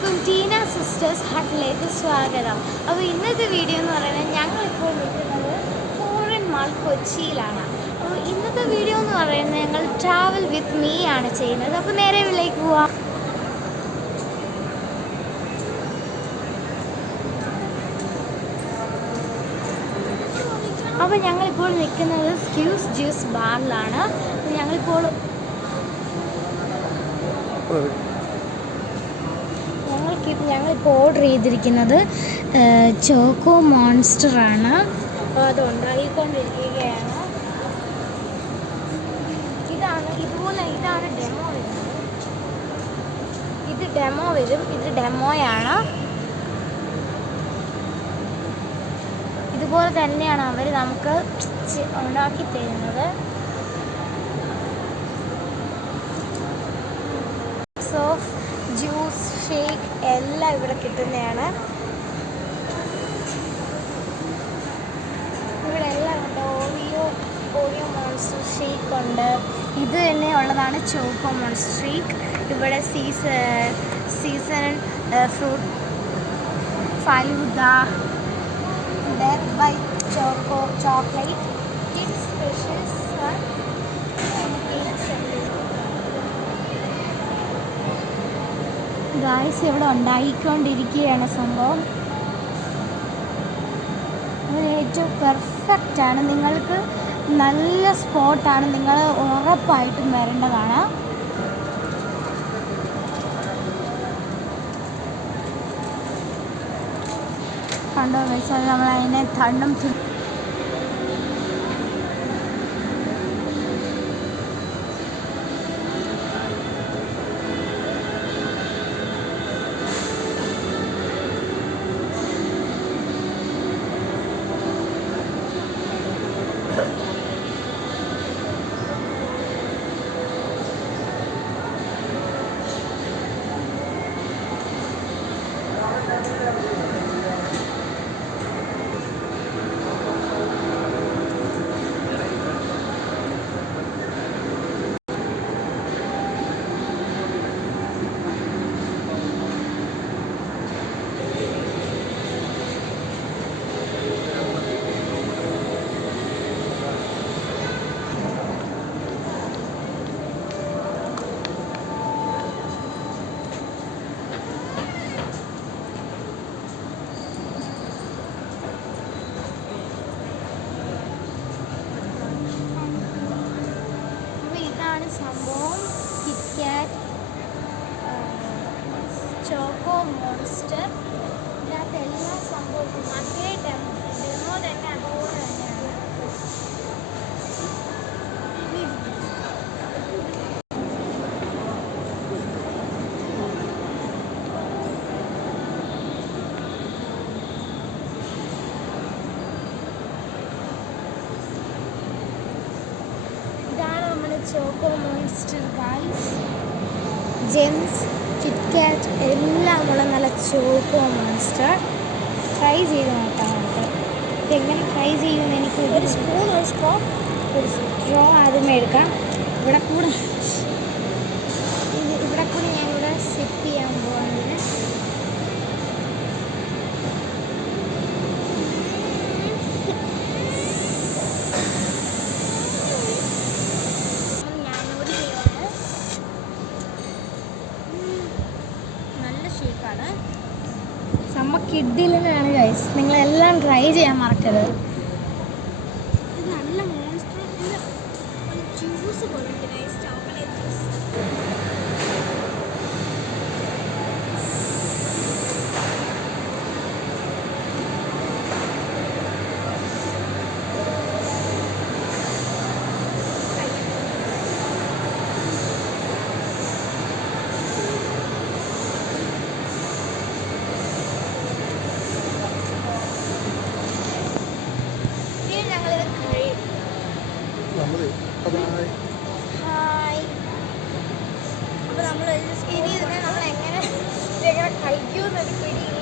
എല്ലാവർക്കും ടീന സിസ്റ്റേഴ്സ് ഹട്ടിലേക്ക് സ്വാഗതം. അപ്പോൾ ഇന്നത്തെ വീഡിയോ എന്ന് പറയുന്നത് ഞങ്ങളിപ്പോൾ നിൽക്കുന്നത് ഫോറിൻ മാൾ കൊച്ചിയിലാണ്. അപ്പോൾ ഇന്നത്തെ വീഡിയോ എന്ന് പറയുന്നത് ഞങ്ങൾ ട്രാവൽ വിത്ത് മീ ആണ് ചെയ്യുന്നത്. അപ്പോൾ നേരെ വീട്ടിലേക്ക് പോവാം. അപ്പോൾ ഞങ്ങളിപ്പോൾ നിൽക്കുന്നത് സ്ക്യൂസ് ജ്യൂസ് ബാറിലാണ്. ഞങ്ങളിപ്പോൾ ഞങ്ങളിപ്പോൾ ഓർഡർ ചെയ്തിരിക്കുന്നത് ചോക്കോ മോൺസ്റ്റർ ആണ്. അപ്പോൾ അത് ഉണ്ടാക്കിക്കൊണ്ടിരിക്കുകയാണ്. ഇതാണ് ഡെമോ വരുന്നത്. ഇത് ഡെമോയാണ്. ഇതുപോലെ തന്നെയാണ് അവർ നമുക്ക് ഉണ്ടാക്കി തരുന്നത്. സോഫ് ജ്യൂസ് ഷേക്ക് എല്ലാം ഇവിടെ കിട്ടുന്നതാണ്. ഇവിടെ എല്ലാം ഉണ്ട്. ഓറിയോ മോൺസ്റ്റർ ഷേക്ക് ഉണ്ട്. ഇത് തന്നെ ഉള്ളതാണ് ചോക്കോ മോൺസ്റ്റർ ഷേക്ക്. ഇവിടെ season fruit falooda, death by chocolate, kids specials, guys ഇവിടെ ഉണ്ടായിക്കൊണ്ടിരിക്കുകയാണ് സംഭവം. ഏറ്റവും പെർഫെക്റ്റാണ്. നിങ്ങൾക്ക് നല്ല സ്പോട്ടാണ്. നിങ്ങൾ ഉറപ്പായിട്ടും വരേണ്ടതാണ്. കണ്ടോ ഗൈസ്, അത് നമ്മളതിനെ തണ്ണും സംഭവം. കിറ്റ്കാറ്റ്, ചോക്കോ മോൺസ്റ്റർ, ഇതിനകത്ത് എല്ലാ സംഭവവും അതേ ഡെമോ തന്നെ അതുപോലെ തന്നെയാണ്. Choco monster guys, Gems, KitKat എല്ലാം ഉള്ള നല്ല ചോക്കോ മോൺസ്റ്റർ. ട്രൈ ചെയ്ത് നോക്കാം നമുക്ക്. ഇതെങ്ങനെ ട്രൈ ചെയ്യുമെന്ന് എനിക്ക് ഒരു സ്ട്രോ ആദ്യമേ എടുക്കാം. ഇവിടെ കൂടെ ഞാനിവിടെ സിപ്പ് ചെയ്യാൻ പോകുന്നത്. നമ്മ കിഡിലാണ് ഗൈസ്. നിങ്ങളെല്ലാം ട്രൈ ചെയ്യാൻ മറക്കരുത്. നല്ല മോൺസ്റ്റർ ജ്യൂസ് പോലുണ്ട് ഗൈസ്, ചോക്ലേറ്റ് ജ്യൂസ്. ഹായ്. അപ്പോൾ നമ്മൾ ഇനി ഇതിനെ നമ്മൾ എങ്ങനെ കഴിക്കുമെന്നൊരു പിടിയില്ല.